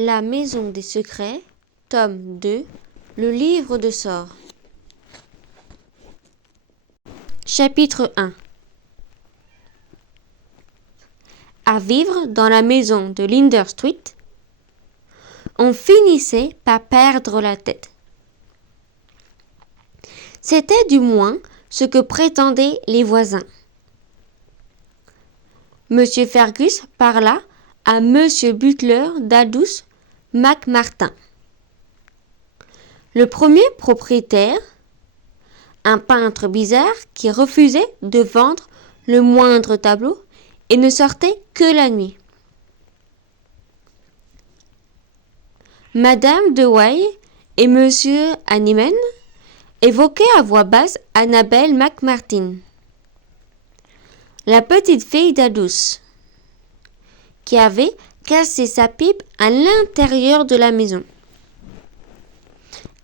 La Maison des Secrets, tome 2, le livre de sorts. Chapitre 1. À vivre dans la maison de Linder Street, on finissait par perdre la tête. C'était du moins ce que prétendaient les voisins. Monsieur Fergus parla à Monsieur Butler d'Aldous McMartin. Le premier propriétaire, un peintre bizarre qui refusait de vendre le moindre tableau et ne sortait que la nuit. Madame de Way et Monsieur Hahnemann évoquaient à voix basse Annabel McMartin, la petite fille d'Aldous, qui avait cassé sa pipe à l'intérieur de la maison,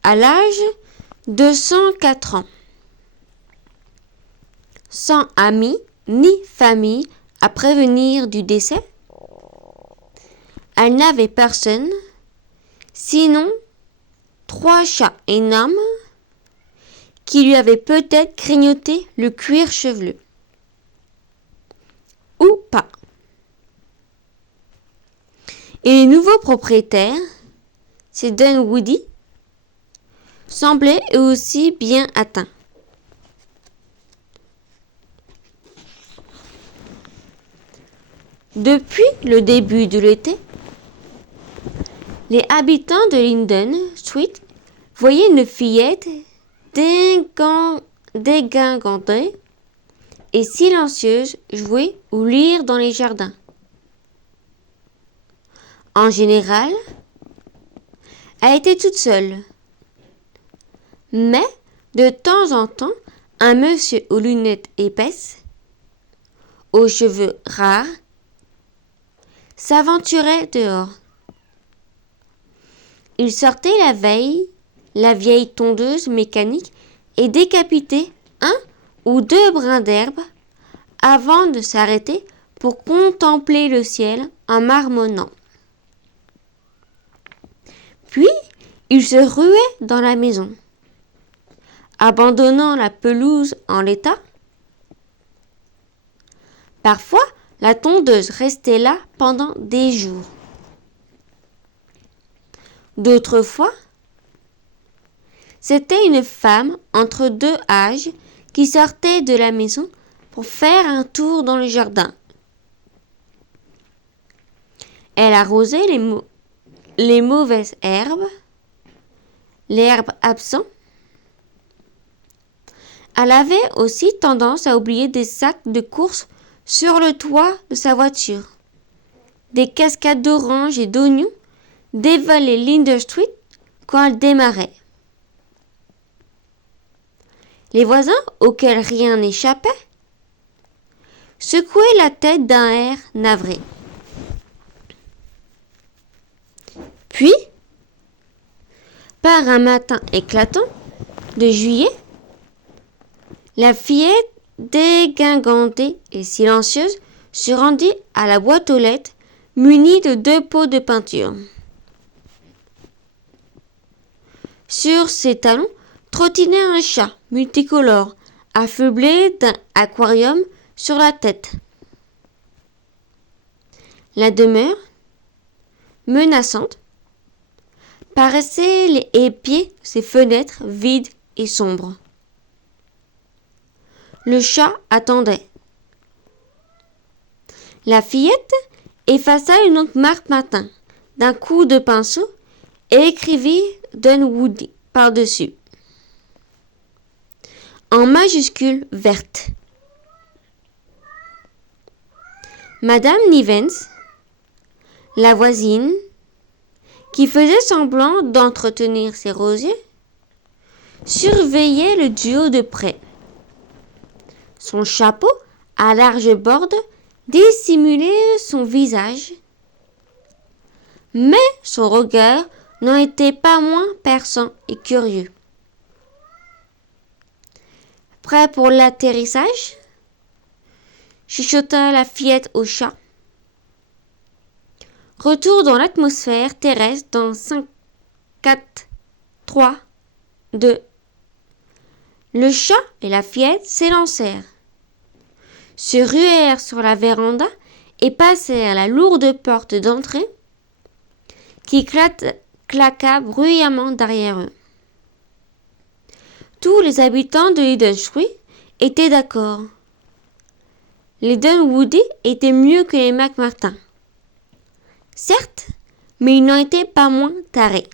à l'âge de 104 ans, sans amis ni famille à prévenir du décès. Elle n'avait personne, sinon 3 chats énormes qui lui avaient peut-être grignoté le cuir chevelu. Ou pas. Et les nouveaux propriétaires, ces Dunwoody, semblaient eux aussi bien atteints. Depuis le début de l'été, les habitants de Linden Street voyaient une fillette dégingandée et silencieuse jouer ou lire dans les jardins. En général, elle était toute seule. Mais, de temps en temps, un monsieur aux lunettes épaisses, aux cheveux rares, s'aventurait dehors. Il sortait la veille, la vieille tondeuse mécanique et décapitait 1 ou 2 brins d'herbe avant de s'arrêter pour contempler le ciel en marmonnant. Puis, il se ruait dans la maison, abandonnant la pelouse en l'état. Parfois, la tondeuse restait là pendant des jours. D'autres fois, c'était une femme entre 2 âges qui sortait de la maison pour faire un tour dans le jardin. Elle arrosait les mauvaises herbes, l'herbe absente. Elle avait aussi tendance à oublier des sacs de course sur le toit de sa voiture. Des cascades d'oranges et d'oignons dévalaient Linder Street quand elle démarrait. Les voisins, auxquels rien n'échappait, secouaient la tête d'un air navré. Puis, par un matin éclatant de juillet, la fillette dégingandée et silencieuse se rendit à la boîte aux lettres munie de 2 pots de peinture. Sur ses talons trottinait un chat multicolore, affublé d'un aquarium sur la tête. La demeure, menaçante, paraissait épier ses fenêtres vides et sombres. Le chat attendait. La fillette effaça une autre marque matin d'un coup de pinceau et écrivit Dunwoody par-dessus, en majuscules vertes. Madame Nivens, la voisine, qui faisait semblant d'entretenir ses rosiers, surveillait le duo de près. Son chapeau à large borde dissimulait son visage, mais son regard n'en était pas moins perçant et curieux. Prêt pour l'atterrissage? Chuchota la fillette au chat. Retour dans l'atmosphère terrestre dans 5, 4, 3, 2. Le chat et la fillette s'élancèrent, se ruèrent sur la véranda et passèrent la lourde porte d'entrée qui claqua bruyamment derrière eux. Tous les habitants de Hiddenswich étaient d'accord. Les Dunwoody étaient mieux que les McMartin. Certes, mais ils n'en étaient pas moins tarés.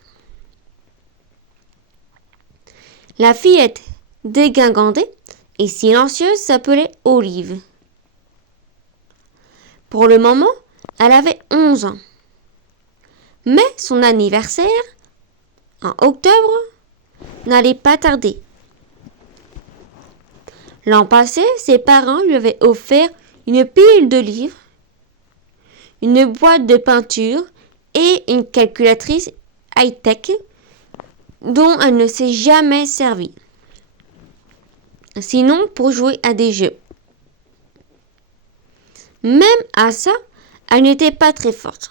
La fillette dégingandée et silencieuse s'appelait Olive. Pour le moment, elle avait 11 ans. Mais son anniversaire, en octobre, n'allait pas tarder. L'an passé, ses parents lui avaient offert une pile de livres, une boîte de peinture et une calculatrice high-tech dont elle ne s'est jamais servie. Sinon pour jouer à des jeux. Même à ça, elle n'était pas très forte.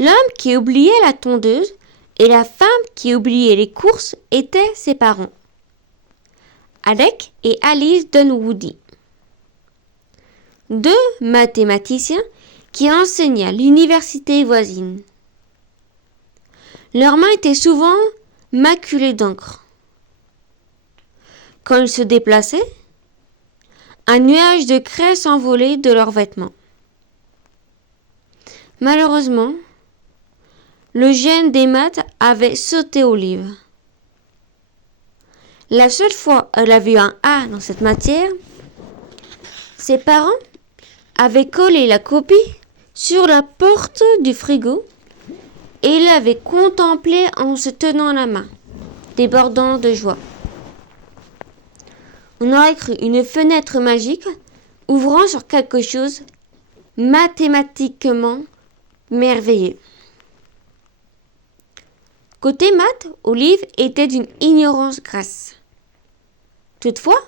L'homme qui oubliait la tondeuse et la femme qui oubliait les courses étaient ses parents, Alec et Alice Dunwoody. Deux mathématiciens qui enseignaient à l'université voisine. Leurs mains étaient souvent maculées d'encre. Quand ils se déplaçaient, un nuage de craie s'envolait de leurs vêtements. Malheureusement, le gène des maths avait sauté Olive. La seule fois où elle a vu un A dans cette matière, ses parents avaient collé la copie sur la porte du frigo et l'avaient contemplée en se tenant la main, débordant de joie. On aurait cru une fenêtre magique ouvrant sur quelque chose mathématiquement merveilleux. Côté maths, Olive était d'une ignorance grasse. Toutefois,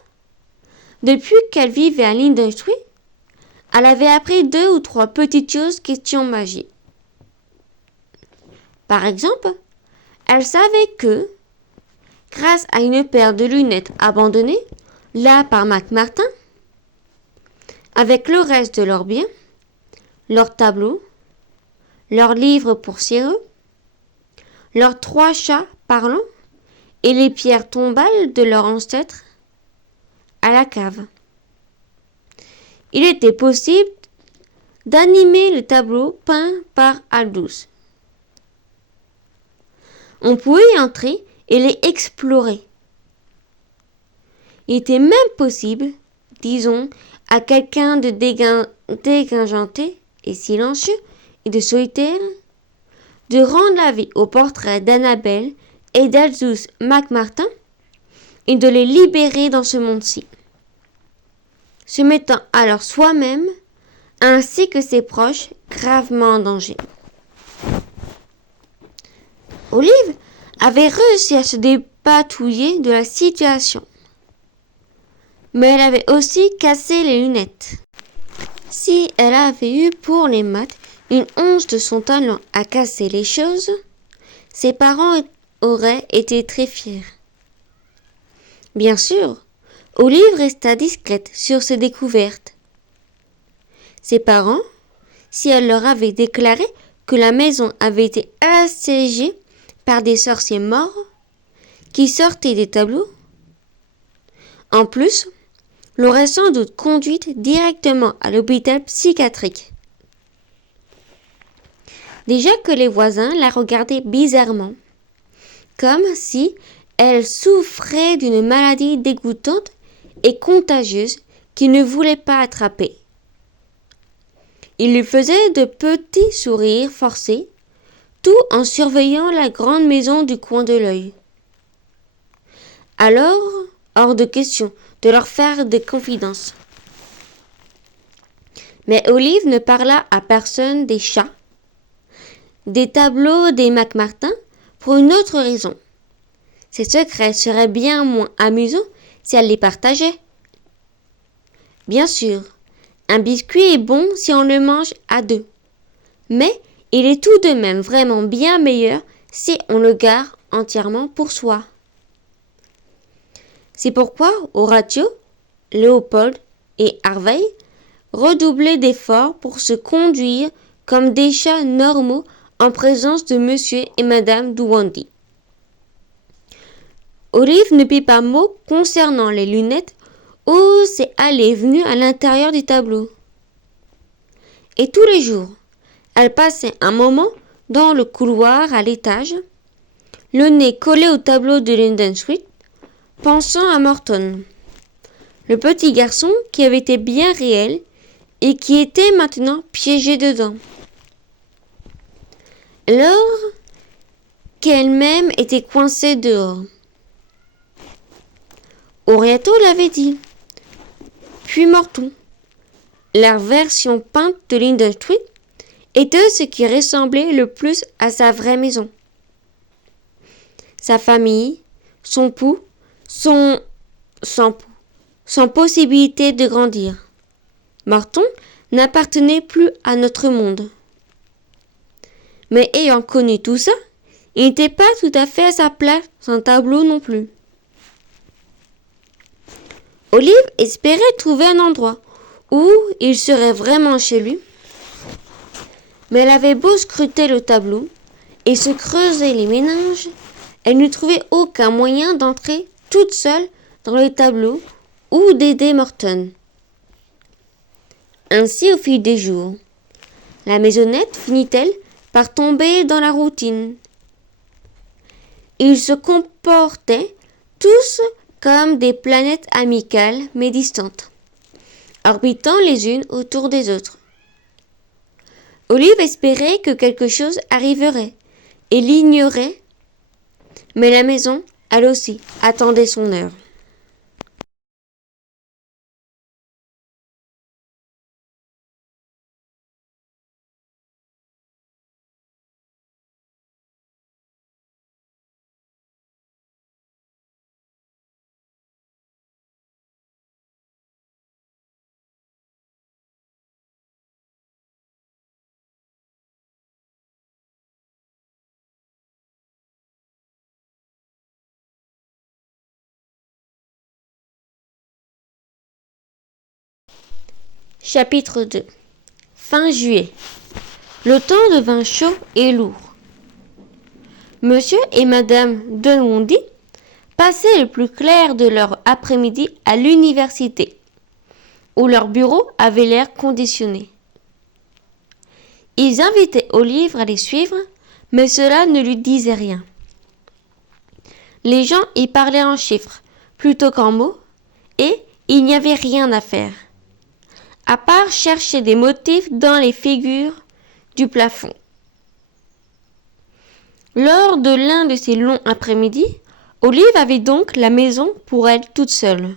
depuis qu'elle vivait à Hiddenswich, elle avait appris 2 ou 3 petites choses question magie. Par exemple, elle savait que, grâce à une paire de lunettes abandonnées, là par McMartin, avec le reste de leurs biens, leurs tableaux, leurs livres pour cireux, leurs 3 chats parlants et les pierres tombales de leurs ancêtres à la cave. Il était possible d'animer le tableau peint par Aldous. On pouvait y entrer et les explorer. Il était même possible, disons, à quelqu'un de dégringanté et silencieux et de solitaire, de rendre la vie au portrait d'Annabelle et d'Aldous McMartin et de les libérer dans ce monde-ci, se mettant alors soi-même, ainsi que ses proches, gravement en danger. Olive avait réussi à se dépatouiller de la situation, mais elle avait aussi cassé les lunettes. Si elle avait eu pour les maths une once de son talent à casser les choses, ses parents auraient été très fiers. Bien sûr, Olive resta discrète sur ses découvertes. Ses parents, si elle leur avait déclaré que la maison avait été assiégée par des sorciers morts qui sortaient des tableaux, en plus, l'auraient sans doute conduite directement à l'hôpital psychiatrique. Déjà que les voisins la regardaient bizarrement, comme si elle souffrait d'une maladie dégoûtante et contagieuse qu'ils ne voulaient pas attraper. Ils lui faisaient de petits sourires forcés, tout en surveillant la grande maison du coin de l'œil. Alors, hors de question de leur faire des confidences. Mais Olive ne parla à personne des chats, des tableaux des McMartin, pour une autre raison. Ses secrets seraient bien moins amusants si elle les partageait. Bien sûr, Un biscuit est bon si on le mange à deux, mais il est tout de même vraiment bien meilleur si on le garde entièrement pour soi. C'est pourquoi Horatio, Léopold et Harvey redoublaient d'efforts pour se conduire comme des chats normaux en présence de monsieur et madame Douandy. Olive ne put pas mot concernant les lunettes ou ses allées et venues à l'intérieur du tableau. Et tous les jours, elle passait un moment dans le couloir à l'étage, le nez collé au tableau de Linden Street, pensant à Morton, le petit garçon qui avait été bien réel et qui était maintenant piégé dedans. Alors qu'elle-même était coincée dehors. Horatio l'avait dit. Puis Morton, la version peinte de Linden Street, était ce qui ressemblait le plus à sa vraie maison. Sa famille, son pouls, sans possibilité de grandir. Morton n'appartenait plus à notre monde. Mais ayant connu tout ça, il n'était pas tout à fait à sa place dans un tableau non plus. Olive espérait trouver un endroit où il serait vraiment chez lui, mais elle avait beau scruter le tableau et se creuser les méninges, elle ne trouvait aucun moyen d'entrer toute seule dans le tableau ou d'aider Morton. Ainsi, au fil des jours, la maisonnette finit-elle par tomber dans la routine. Ils se comportaient tous comme des planètes amicales mais distantes, orbitant les unes autour des autres. Olive espérait que quelque chose arriverait et l'ignorait, mais la maison, elle aussi, attendait son heure. Chapitre 2. Fin juillet. Le temps devint chaud et lourd. Monsieur et madame Dunwoody passaient le plus clair de leur après-midi à l'université, où leur bureau avait l'air conditionné. Ils invitaient Olive à les suivre, mais cela ne lui disait rien. Les gens y parlaient en chiffres plutôt qu'en mots, et il n'y avait rien à faire, à part chercher des motifs dans les figures du plafond. Lors de l'un de ces longs après-midi, Olive avait donc la maison pour elle toute seule.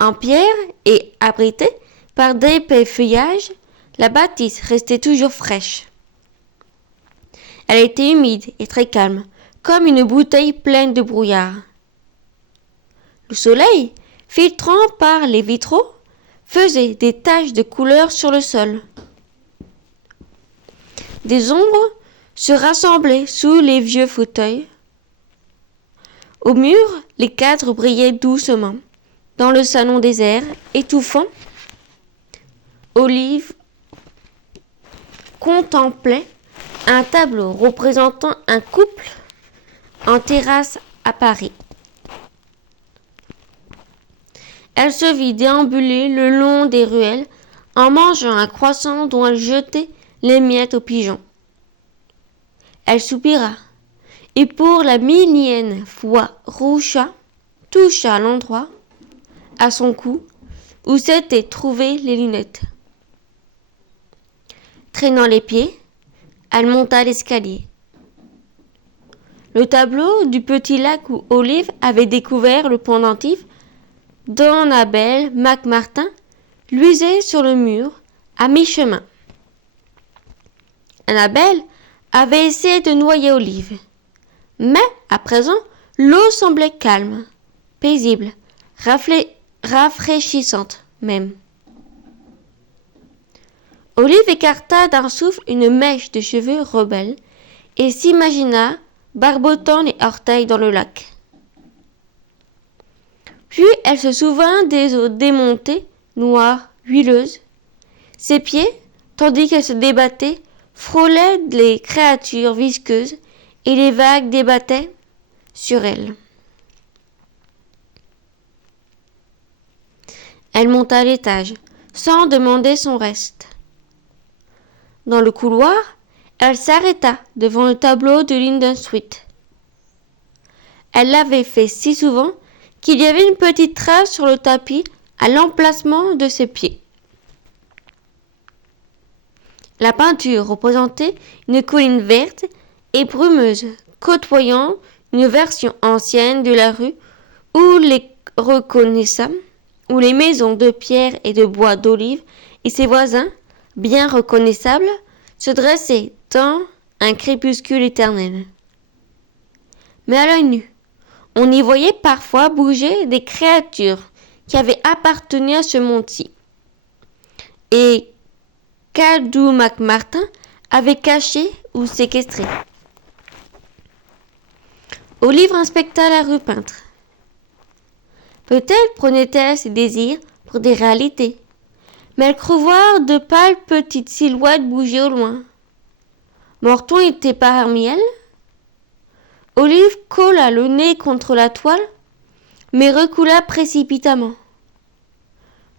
En pierre et abritée par d'épais feuillages, la bâtisse restait toujours fraîche. Elle était humide et très calme, comme une bouteille pleine de brouillard. Le soleil, filtrant par les vitraux, faisait des taches de couleur sur le sol. Des ombres se rassemblaient sous les vieux fauteuils. Au mur, les cadres brillaient doucement. Dans le salon désert, étouffant, Olive contemplait un tableau représentant un couple en terrasse à Paris. Elle se vit déambuler le long des ruelles en mangeant un croissant dont elle jetait les miettes aux pigeons. Elle soupira et pour la millième fois toucha l'endroit à son cou où s'étaient trouvées les lunettes. Traînant les pieds, elle monta l'escalier. Le tableau du petit lac où Olive avait découvert le pendentif d'Annabel McMartin luisait sur le mur à mi-chemin. Annabel avait essayé de noyer Olive, mais à présent l'eau semblait calme, paisible, rafraîchissante même. Olive écarta d'un souffle une mèche de cheveux rebelle et s'imagina barbotant les orteils dans le lac. Puis elle se souvint des eaux démontées, noires, huileuses. Ses pieds, tandis qu'elle se débattait, frôlaient les créatures visqueuses et les vagues débattaient sur elle. Elle monta à l'étage, sans demander son reste. Dans le couloir, elle s'arrêta devant le tableau de Linden Street. Elle l'avait fait si souvent qu'il y avait une petite trace sur le tapis à l'emplacement de ses pieds. La peinture représentait une colline verte et brumeuse, côtoyant une version ancienne de la rue où les maisons de pierre et de bois d'olive et ses voisins, bien reconnaissables, se dressaient dans un crépuscule éternel. Mais à l'œil nu, on y voyait parfois bouger des créatures qui avaient appartenu à ce monde-ci, et qu'Adou McMartin avait caché ou séquestré. Olive inspecta la rue peintre. Peut-être prenait-elle ses désirs pour des réalités, mais elle crut voir de pâles petites silhouettes bouger au loin. Morton était parmi elles. Olive colla le nez contre la toile, mais recula précipitamment.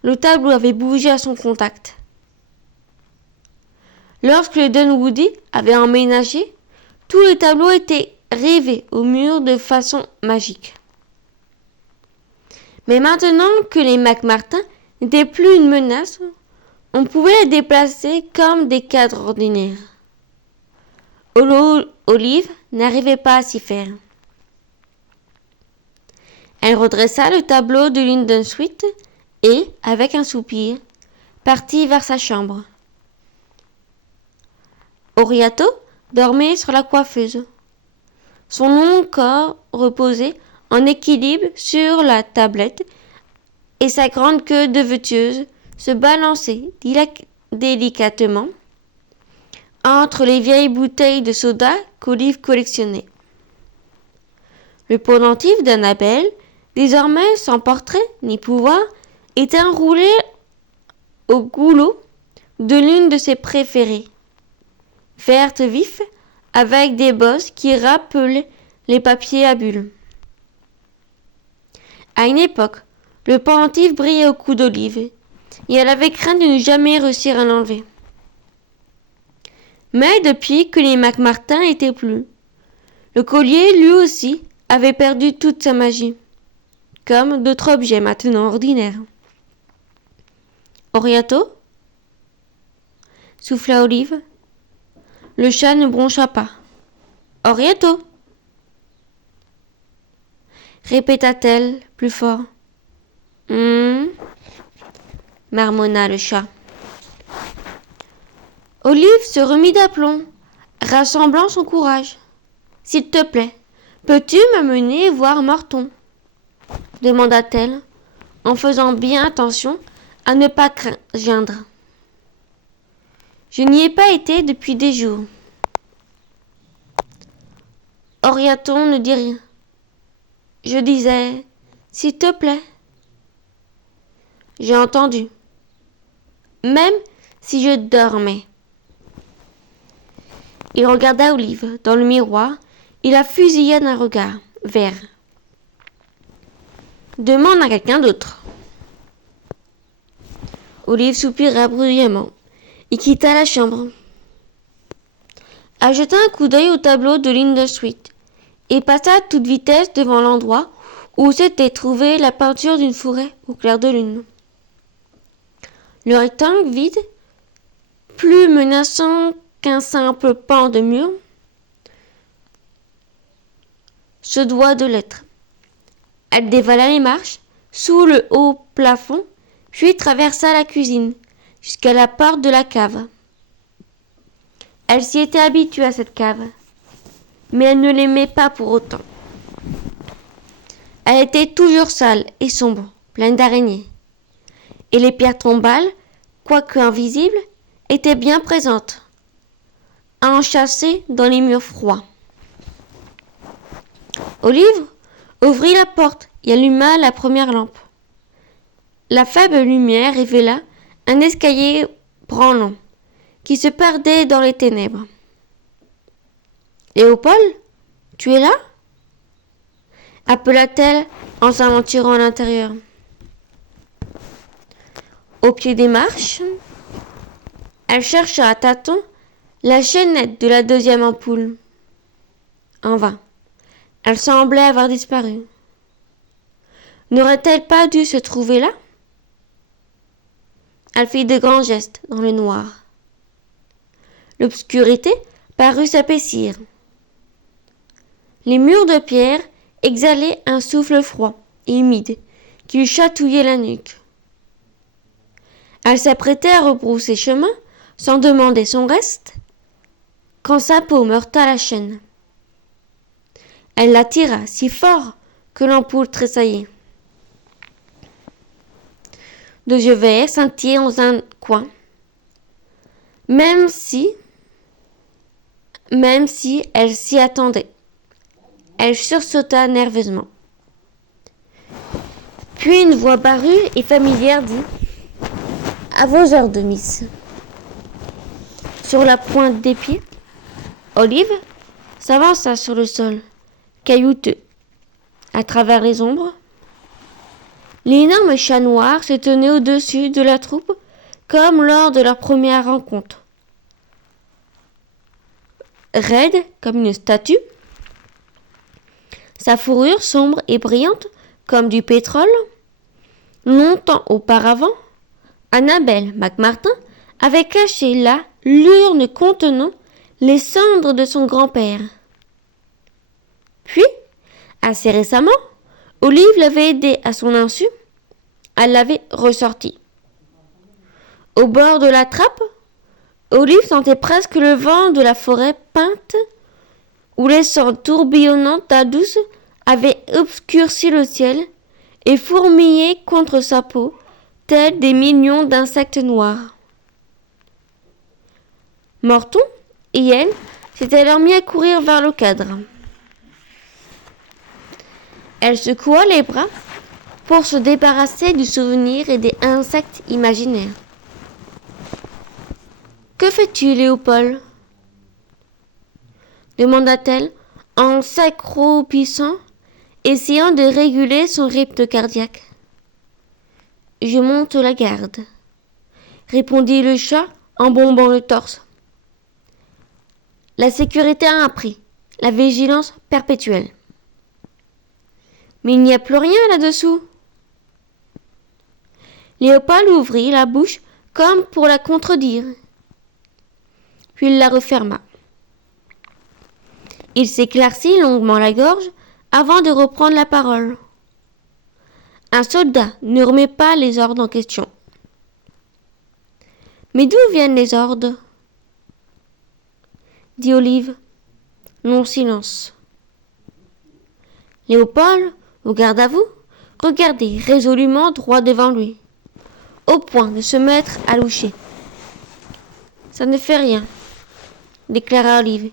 Le tableau avait bougé à son contact. Lorsque les Dunwoody avaient emménagé, tous les tableaux étaient rivés au mur de façon magique. Mais maintenant que les McMartin n'étaient plus une menace, on pouvait les déplacer comme des cadres ordinaires. Olive n'arrivait pas à s'y faire. Elle redressa le tableau de Linden Street et, avec un soupir, partit vers sa chambre. Oriato dormait sur la coiffeuse. Son long corps reposait en équilibre sur la tablette et sa grande queue de veteuse se balançait délicatement entre les vieilles bouteilles de soda qu'Olive collectionnait. Le pendentif d'Annabelle, désormais sans portrait ni pouvoir, était enroulé au goulot de l'une de ses préférées, verte vif, avec des bosses qui rappelaient les papiers à bulles. À une époque, le pendentif brillait au cou d'Olive, et elle avait craint de ne jamais réussir à l'enlever. Mais depuis que les McMartin n'étaient plus, le collier, lui aussi, avait perdu toute sa magie, comme d'autres objets maintenant ordinaires. Oriato souffla Olive. Le chat ne broncha pas. Oriato répéta-t-elle plus fort. Marmonna le chat. Olive se remit d'aplomb, rassemblant son courage. S'il te plaît, peux-tu m'amener voir Morton ? Demanda-t-elle, en faisant bien attention à ne pas geindre. Je n'y ai pas été depuis des jours. Oriaton ne dit rien. Je disais, s'il te plaît. J'ai entendu. Même si je dormais. Il regarda Olive dans le miroir et la fusilla d'un regard vert. Demande à quelqu'un d'autre. Olive soupira bruyamment et quitta la chambre. Elle jeta un coup d'œil au tableau de Linden Street et passa à toute vitesse devant l'endroit où s'était trouvée la peinture d'une forêt au clair de lune. Le rectangle vide, plus menaçant qu'un simple pan de mur, se doit de l'être. Elle dévala les marches, sous le haut plafond, puis traversa la cuisine, jusqu'à la porte de la cave. Elle s'y était habituée à cette cave, mais elle ne l'aimait pas pour autant. Elle était toujours sale et sombre, pleine d'araignées. Et les pierres tombales, quoique invisibles, était bien présente, enchâssée dans les murs froids. Olive ouvrit la porte et alluma la première lampe. La faible lumière révéla un escalier branlant qui se perdait dans les ténèbres. « Léopold, tu es là ?» appela-t-elle en s'aventurant à l'intérieur. Au pied des marches, elle chercha à tâtons la chaînette de la deuxième ampoule. En vain, elle semblait avoir disparu. N'aurait-elle pas dû se trouver là ? Elle fit de grands gestes dans le noir. L'obscurité parut s'épaissir. Les murs de pierre exhalaient un souffle froid et humide qui lui chatouillait la nuque. Elle s'apprêtait à rebrousser chemin sans demander son reste quand sa paume heurta la chaîne. Elle la tira si fort que l'ampoule tressaillait. Deux yeux verts scintillaient dans un coin. Même si elle s'y attendait. Elle sursauta nerveusement. Puis une voix barrue et familière dit « À vos ordres, miss. » Sur la pointe des pieds, Olive s'avança sur le sol, caillouteux. À travers les ombres, l'énorme chat noir se tenait au-dessus de la troupe comme lors de leur première rencontre. Raide comme une statue, sa fourrure sombre et brillante comme du pétrole. Longtemps auparavant, Annabelle McMartin avait caché là l'urne contenant les cendres de son grand-père. Puis, assez récemment, Olive l'avait aidé à son insu. Elle l'avait ressorti. Au bord de la trappe, Olive sentait presque le vent de la forêt peinte où les sorts tourbillonnantes d'eau douce avaient obscurci le ciel et fourmillaient contre sa peau, tels des millions d'insectes noirs. Morton et elle s'étaient alors mis à courir vers le cadre. Elle secoua les bras pour se débarrasser du souvenir et des insectes imaginaires. « Que fais-tu, Léopold ?» demanda-t-elle en s'accroupissant, essayant de réguler son rythme cardiaque. « Je monte la garde, » répondit le chat en bombant le torse. La sécurité a un prix, la vigilance perpétuelle. Mais il n'y a plus rien là-dessous. Léopold ouvrit la bouche comme pour la contredire. Puis il la referma. Il s'éclaircit longuement la gorge avant de reprendre la parole. Un soldat ne remet pas les ordres en question. Mais d'où viennent les ordres ? Dit Olive. Long silence. Léopold, au garde à vous, regardait résolument droit devant lui, au point de se mettre à loucher. Ça ne fait rien, déclara Olive,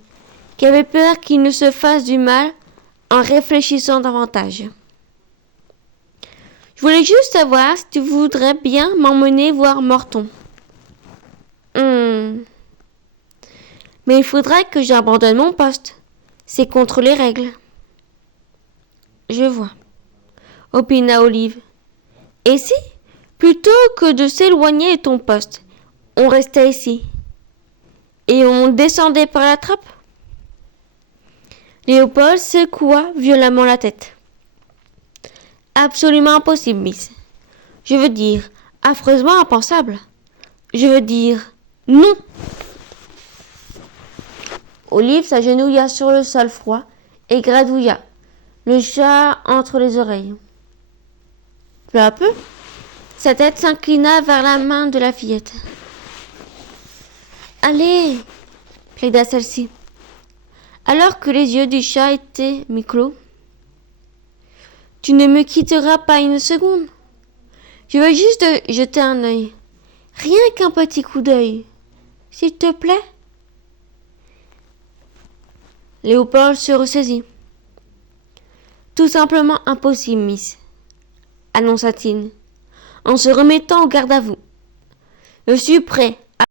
qui avait peur qu'il ne se fasse du mal en réfléchissant davantage. Je voulais juste savoir si tu voudrais bien m'emmener voir Morton. Mais il faudrait que j'abandonne mon poste. C'est contre les règles. Je vois, opina Olive. Et si, plutôt que de s'éloigner de ton poste, on restait ici et on descendait par la trappe ? Léopold secoua violemment la tête. Absolument impossible, miss. Je veux dire, affreusement impensable. Je veux dire, non. Olive s'agenouilla sur le sol froid et gradouilla, le chat entre les oreilles. Peu à peu, sa tête s'inclina vers la main de la fillette. « Allez !» plaida celle-ci, alors que les yeux du chat étaient mi-clos. « Tu ne me quitteras pas une seconde. Je veux juste jeter un œil, rien qu'un petit coup d'œil, s'il te plaît. Léopold se ressaisit. Tout simplement impossible, miss, annonça-t-il, en se remettant au garde à vous. Je suis prêt